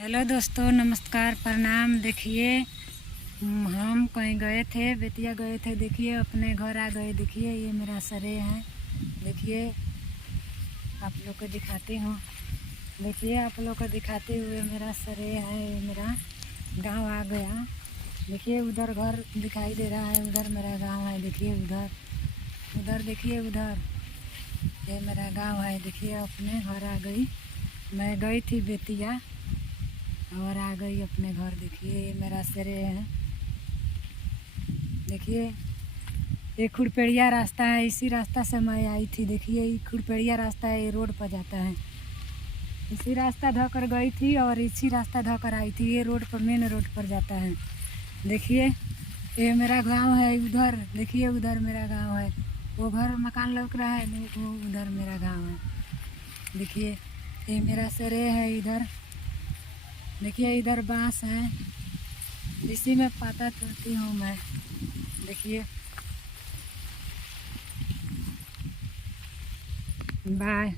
Hello दोस्तों, नमस्कार, प्रणाम। देखिए हम कहीं गए थे, बेतिया गए थे। देखिए अपने घर आ गए। देखिए ये मेरा सरे है। देखिए आप लोग को दिखाती हूँ। देखिए आप लोग को दिखाते हुए मेरा सरे है। ये मेरा गांव आ गया। देखिए उधर घर दिखाई दे रहा है, उधर मेरा गांव है। देखिए उधर उधर देखिए उधर ये मेरा गांव है। देखिए अपने घर आ गई। मैं गई थी बेतिया और आ गई अपने घर। देखिए ये मेरा सरे है। देखिए ये खुरपेड़िया रास्ता है, इसी रास्ता से मैं आई थी। देखिए ये खुरपेड़िया रास्ता है, ये रोड पर जाता है। इसी रास्ता धोकर गई थी और इसी रास्ता धोकर आई थी। ये रोड पर, मेन रोड पर जाता है। देखिए ये मेरा गांव है उधर। देखिए उधर मेरा गांव है। वो घर मकान लग रहा है, वो उधर मेरा गांव है। देखिए ये मेरा सरे है इधर। देखिए इधर बांस है, इसी में पाता तोड़ती हूँ मैं। देखिए बाय।